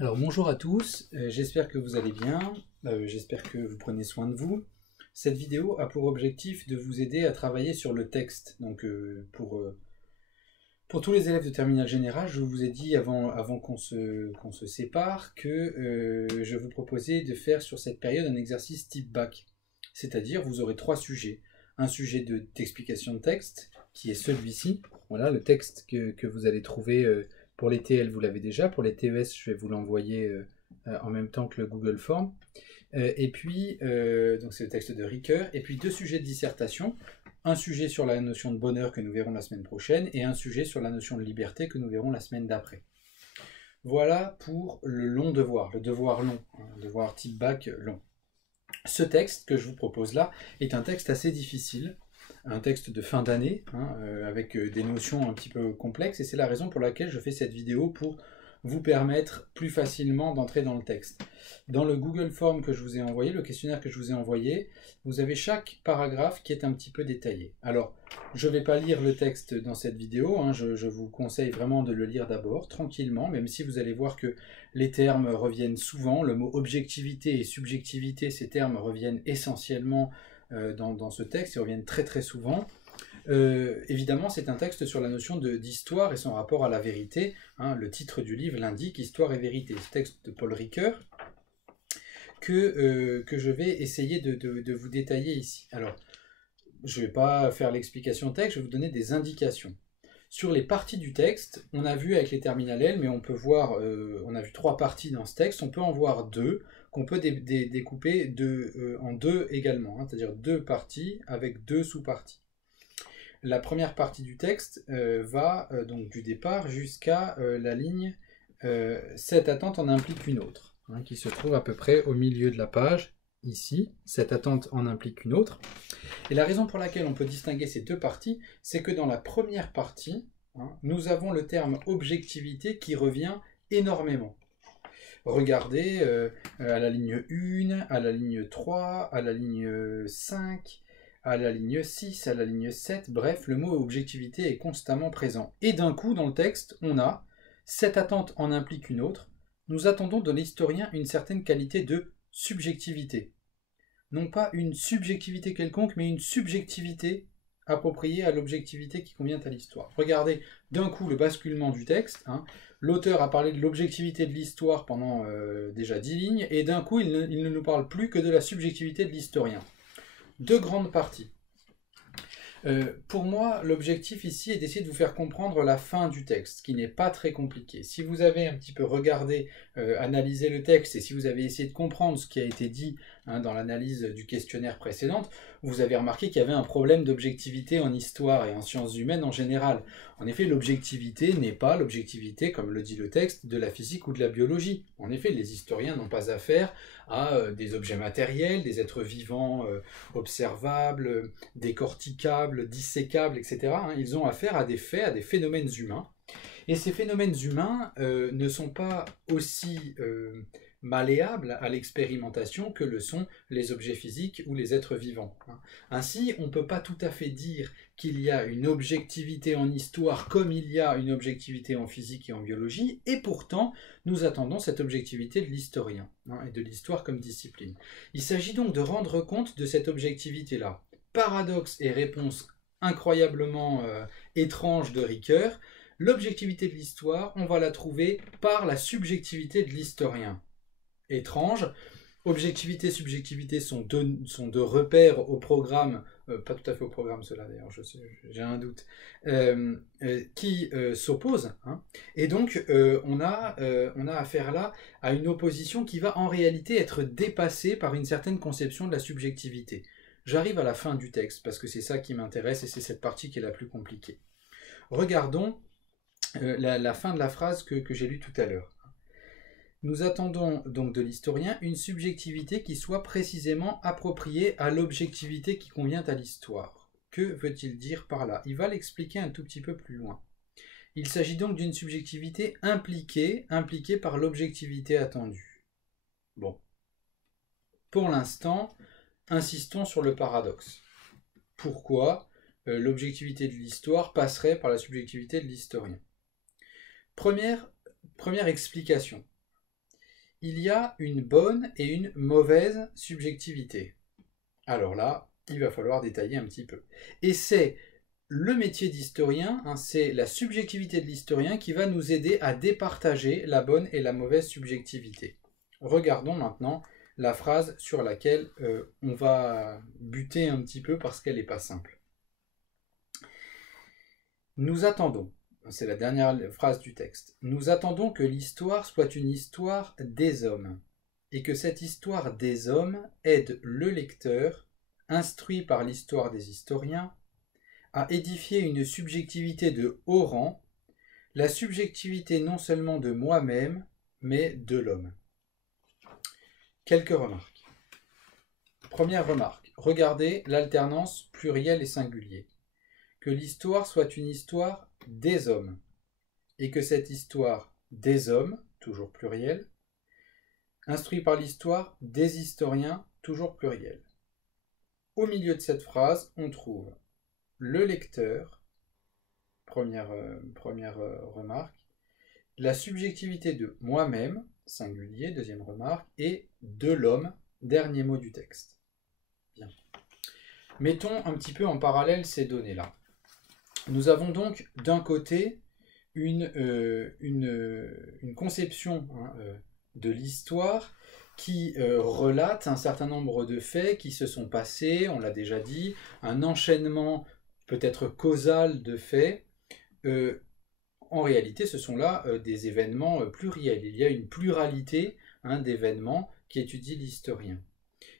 Alors bonjour à tous, j'espère que vous allez bien, j'espère que vous prenez soin de vous. Cette vidéo a pour objectif de vous aider à travailler sur le texte. Donc pour tous les élèves de terminale générale, je vous ai dit avant qu'on se sépare que je vous proposais de faire sur cette période un exercice type bac. C'est-à-dire vous aurez trois sujets. Un sujet d'explication de texte, qui est celui-ci. Voilà, le texte que vous allez trouver pour les TL, vous l'avez déjà. Pour les TES, je vais vous l'envoyer en même temps que le Google Form. Et puis, donc c'est le texte de Ricoeur. Et puis deux sujets de dissertation. Un sujet sur la notion de bonheur que nous verrons la semaine prochaine et un sujet sur la notion de liberté que nous verrons la semaine d'après. Voilà pour le long devoir, le devoir long, un devoir type bac long. Ce texte que je vous propose là est un texte assez difficile, un texte de fin d'année, avec des notions un petit peu complexes, et c'est la raison pour laquelle je fais cette vidéo pour vous permettre plus facilement d'entrer dans le texte. Dans le Google Form que je vous ai envoyé, le questionnaire que je vous ai envoyé, vous avez chaque paragraphe qui est un petit peu détaillé. Alors, je ne vais pas lire le texte dans cette vidéo, je vous conseille vraiment de le lire d'abord, tranquillement, même si vous allez voir que les termes reviennent souvent, le mot objectivité et subjectivité, ces termes reviennent essentiellement dans ce texte, ils reviennent très très souvent. Évidemment, c'est un texte sur la notion d'histoire et son rapport à la vérité. Le titre du livre l'indique, Histoire et vérité. Ce texte de Paul Ricoeur que je vais essayer de vous détailler ici. Alors, je ne vais pas faire l'explication texte, je vais vous donner des indications. Sur les parties du texte, on a vu avec les terminales L, mais on peut voir, on a vu trois parties dans ce texte, on peut en voir deux, qu'on peut découper en deux également, c'est-à-dire deux parties avec deux sous-parties. La première partie du texte va donc du départ jusqu'à la ligne cette attente en implique une autre, qui se trouve à peu près au milieu de la page, ici. Cette attente en implique une autre. Et la raison pour laquelle on peut distinguer ces deux parties, c'est que dans la première partie, nous avons le terme objectivité qui revient énormément. Regardez à la ligne 1, à la ligne 3, à la ligne 5, à la ligne 6, à la ligne 7, bref, le mot objectivité est constamment présent. Et d'un coup, dans le texte, on a « cette attente en implique une autre », nous attendons de l'historien une certaine qualité de subjectivité. Non pas une subjectivité quelconque, mais une subjectivité appropriée à l'objectivité qui convient à l'histoire. Regardez d'un coup le basculement du texte. L'auteur a parlé de l'objectivité de l'histoire pendant déjà 10 lignes, et d'un coup il ne nous parle plus que de la subjectivité de l'historien. Deux grandes parties. Pour moi, l'objectif ici est d'essayer de vous faire comprendre la fin du texte, ce qui n'est pas très compliqué. Si vous avez un petit peu regardé, analysé le texte, et si vous avez essayé de comprendre ce qui a été dit dans l'analyse du questionnaire précédente, vous avez remarqué qu'il y avait un problème d'objectivité en histoire et en sciences humaines en général. En effet, l'objectivité n'est pas l'objectivité, comme le dit le texte, de la physique ou de la biologie. En effet, les historiens n'ont pas affaire à des objets matériels, des êtres vivants observables, décorticables, dissécables, etc. Ils ont affaire à des faits, à des phénomènes humains. Et ces phénomènes humains ne sont pas aussi malléables à l'expérimentation que le sont les objets physiques ou les êtres vivants. Ainsi, on ne peut pas tout à fait dire qu'il y a une objectivité en histoire comme il y a une objectivité en physique et en biologie, et pourtant, nous attendons cette objectivité de l'historien, et de l'histoire comme discipline. Il s'agit donc de rendre compte de cette objectivité-là. Paradoxe et réponse incroyablement étrange de Ricoeur, l'objectivité de l'histoire, on va la trouver par la subjectivité de l'historien. Étrange. Objectivité, subjectivité sont deux repères au programme, pas tout à fait au programme cela d'ailleurs, j'ai un doute, qui s'opposent. Et donc on a affaire là à une opposition qui va en réalité être dépassée par une certaine conception de la subjectivité. J'arrive à la fin du texte parce que c'est ça qui m'intéresse et c'est cette partie qui est la plus compliquée. Regardons la fin de la phrase que j'ai lue tout à l'heure. Nous attendons donc de l'historien une subjectivité qui soit précisément appropriée à l'objectivité qui convient à l'histoire. Que veut-il dire par là? Il va l'expliquer un tout petit peu plus loin. Il s'agit donc d'une subjectivité impliquée par l'objectivité attendue. Bon. Pour l'instant, insistons sur le paradoxe. Pourquoi l'objectivité de l'histoire passerait par la subjectivité de l'historien? Première explication. il y a une bonne et une mauvaise subjectivité. Alors là, il va falloir détailler un petit peu. Et c'est le métier d'historien, hein, c'est la subjectivité de l'historien qui va nous aider à départager la bonne et la mauvaise subjectivité. Regardons maintenant la phrase sur laquelle on va buter un petit peu parce qu'elle n'est pas simple. Nous attendons, c'est la dernière phrase du texte, nous attendons que l'histoire soit une histoire des hommes, et que cette histoire des hommes aide le lecteur, instruit par l'histoire des historiens, à édifier une subjectivité de haut rang, la subjectivité non seulement de moi-même, mais de l'homme. Quelques remarques. Première remarque, regardez l'alternance pluriel et singulier. Que l'histoire soit une histoire des hommes, et que cette histoire des hommes, toujours pluriel, instruit par l'histoire des historiens, toujours pluriel. Au milieu de cette phrase, on trouve le lecteur, première remarque, la subjectivité de moi-même, singulier, deuxième remarque, et de l'homme, dernier mot du texte. Bien. Mettons un petit peu en parallèle ces données-là. Nous avons donc d'un côté une conception de l'histoire qui relate un certain nombre de faits qui se sont passés, on l'a déjà dit, un enchaînement peut-être causal de faits. En réalité, ce sont là des événements pluriels. Il y a une pluralité d'événements qui étudie l'historien.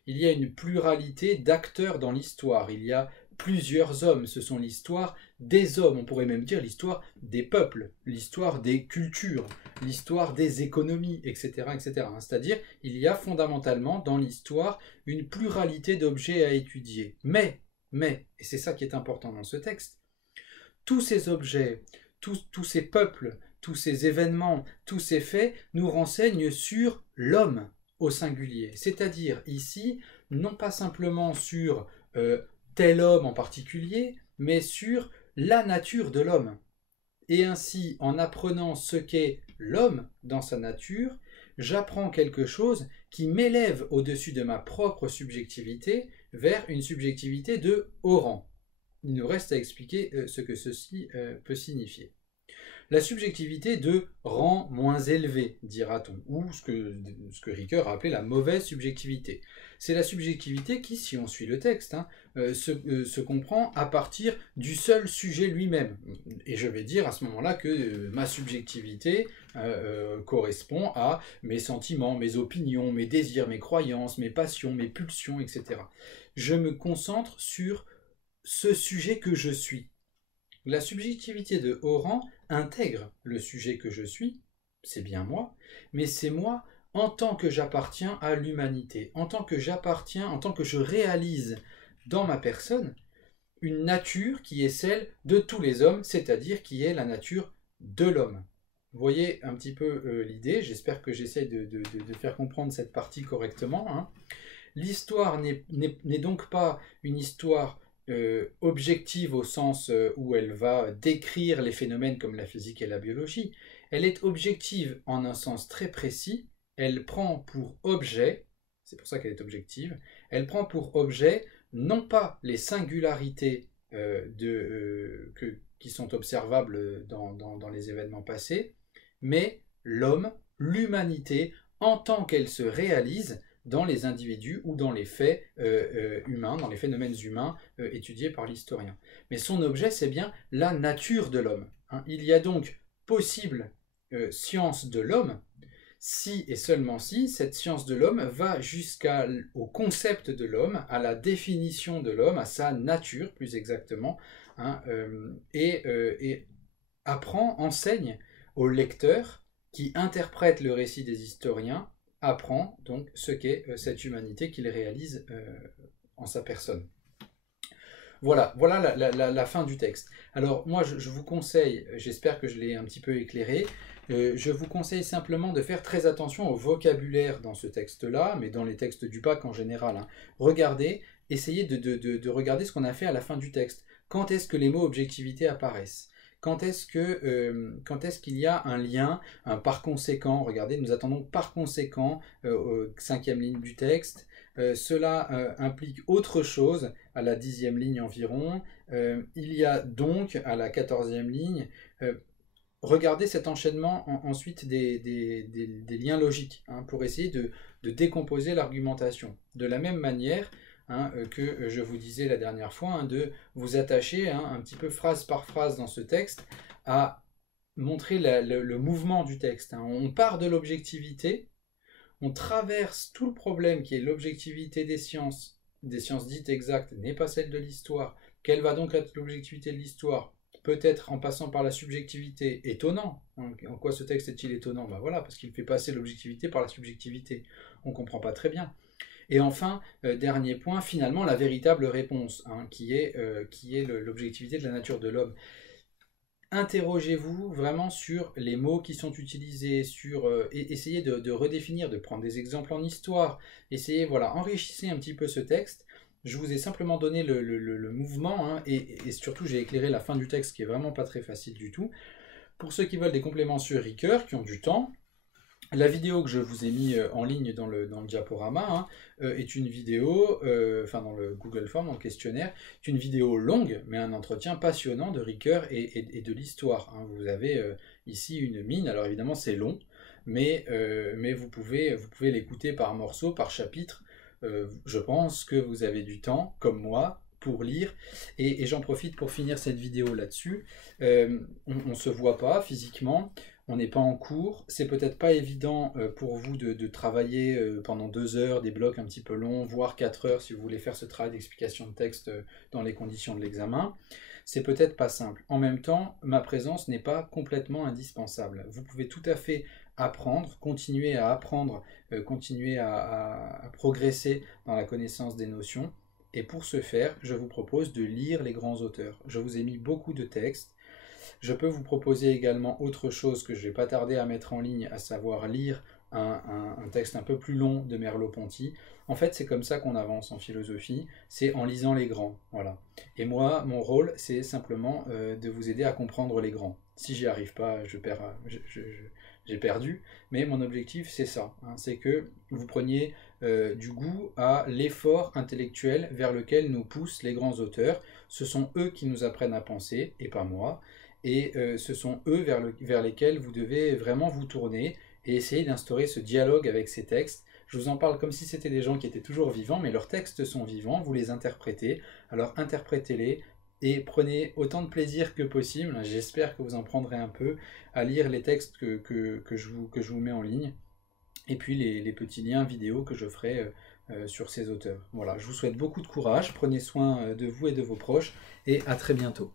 Il y a une pluralité d'acteurs dans l'histoire. Il y a plusieurs hommes. Ce sont l'histoire des hommes. On pourrait même dire l'histoire des peuples, l'histoire des cultures, l'histoire des économies, etc. etc. C'est-à-dire, il y a fondamentalement dans l'histoire une pluralité d'objets à étudier. Mais, et c'est ça qui est important dans ce texte, tous ces objets, tous ces peuples, tous ces événements, tous ces faits nous renseignent sur l'homme au singulier. C'est-à-dire ici, non pas simplement sur tel homme en particulier, mais sur la nature de l'homme. Et ainsi, en apprenant ce qu'est l'homme dans sa nature, j'apprends quelque chose qui m'élève au-dessus de ma propre subjectivité vers une subjectivité de haut rang. Il nous reste à expliquer ce que ceci peut signifier. La subjectivité de rang moins élevé, dira-t-on, ou ce que Ricoeur a appelé la mauvaise subjectivité. C'est la subjectivité qui, si on suit le texte, se comprend à partir du seul sujet lui-même. Et je vais dire à ce moment-là que ma subjectivité correspond à mes sentiments, mes opinions, mes désirs, mes croyances, mes passions, mes pulsions, etc. Je me concentre sur ce sujet que je suis. La subjectivité de haut rang intègre le sujet que je suis, c'est bien moi, mais c'est moi en tant que j'appartiens à l'humanité, en tant que j'appartiens, en tant que je réalise dans ma personne une nature qui est celle de tous les hommes, c'est-à-dire qui est la nature de l'homme. Vous voyez un petit peu l'idée, j'espère que j'essaie de faire comprendre cette partie correctement. L'histoire n'est donc pas une histoire objective au sens où elle va décrire les phénomènes comme la physique et la biologie. Elle est objective en un sens très précis. Elle prend pour objet, c'est pour ça qu'elle est objective, elle prend pour objet non pas les singularités qui sont observables dans les événements passés, mais l'homme, l'humanité, en tant qu'elle se réalise dans les individus ou dans les faits humains, dans les phénomènes humains étudiés par l'historien. Mais son objet, c'est bien la nature de l'homme. Il y a donc possible science de l'homme si et seulement si cette science de l'homme va jusqu'au concept de l'homme, à la définition de l'homme, à sa nature plus exactement, et apprend, enseigne au lecteur qui interprète le récit des historiens, apprend donc ce qu'est cette humanité qu'il réalise en sa personne. Voilà la fin du texte. Alors moi je vous conseille, j'espère que je l'ai un petit peu éclairé, je vous conseille simplement de faire très attention au vocabulaire dans ce texte-là, mais dans les textes du bac en général. Regardez, essayez de regarder ce qu'on a fait à la fin du texte. Quand est-ce que les mots objectivité apparaissent ? quand est-ce qu'il y a un lien, un par conséquent, regardez, nous attendons par conséquent, cinquième ligne du texte, cela implique autre chose à la 10e ligne environ, il y a donc à la 14e ligne, regardez cet enchaînement ensuite des liens logiques, hein, pour essayer de décomposer l'argumentation. De la même manière, hein, que je vous disais la dernière fois, hein, de vous attacher, hein, un petit peu phrase par phrase dans ce texte à montrer le mouvement du texte. Hein. On part de l'objectivité, on traverse tout le problème qui est l'objectivité des sciences dites exactes n'est pas celle de l'histoire. Quelle va donc être l'objectivité de l'histoire? Peut-être en passant par la subjectivité. Étonnant. En quoi ce texte est-il étonnant? Ben voilà, parce qu'il fait passer l'objectivité par la subjectivité. On ne comprend pas très bien. Et enfin, dernier point, finalement, la véritable réponse, hein, qui est l'objectivité de la nature de l'homme. Interrogez-vous vraiment sur les mots qui sont utilisés, essayez de redéfinir, de prendre des exemples en histoire, essayez, voilà, enrichissez un petit peu ce texte. Je vous ai simplement donné le mouvement, hein, et surtout j'ai éclairé la fin du texte qui est vraiment pas très facile du tout. Pour ceux qui veulent des compléments sur Ricoeur, qui ont du temps, la vidéo que je vous ai mis en ligne dans le diaporama, hein, est une vidéo, enfin dans le Google Form, dans le questionnaire, est une vidéo longue, mais un entretien passionnant de Ricoeur et de l'histoire. Hein. Vous avez ici une mine, alors évidemment c'est long, mais vous pouvez l'écouter par morceaux, par chapitre. Je pense que vous avez du temps, comme moi, pour lire, et j'en profite pour finir cette vidéo là-dessus. On ne se voit pas physiquement, on n'est pas en cours, c'est peut-être pas évident pour vous de travailler pendant 2 heures, des blocs un petit peu longs, voire 4 heures si vous voulez faire ce travail d'explication de texte dans les conditions de l'examen. C'est peut-être pas simple. En même temps, ma présence n'est pas complètement indispensable. Vous pouvez tout à fait apprendre, continuer à apprendre, continuer à progresser dans la connaissance des notions. Et pour ce faire, je vous propose de lire les grands auteurs. Je vous ai mis beaucoup de textes. Je peux vous proposer également autre chose que je ne vais pas tarder à mettre en ligne, à savoir lire un texte un peu plus long de Merleau-Ponty. En fait, c'est comme ça qu'on avance en philosophie, c'est en lisant les grands. Voilà. Et moi, mon rôle, c'est simplement de vous aider à comprendre les grands. Si j'y arrive pas, j'ai perdu, mais mon objectif, c'est ça. Hein, c'est que vous preniez du goût à l'effort intellectuel vers lequel nous poussent les grands auteurs. Ce sont eux qui nous apprennent à penser, et pas moi. Et ce sont eux vers lesquels vous devez vraiment vous tourner et essayer d'instaurer ce dialogue avec ces textes. Je vous en parle comme si c'était des gens qui étaient toujours vivants, mais leurs textes sont vivants, vous les interprétez, alors interprétez-les et prenez autant de plaisir que possible, j'espère que vous en prendrez un peu, à lire les textes que je vous mets en ligne, et puis les petits liens vidéo que je ferai sur ces auteurs. Voilà, je vous souhaite beaucoup de courage, prenez soin de vous et de vos proches, et à très bientôt.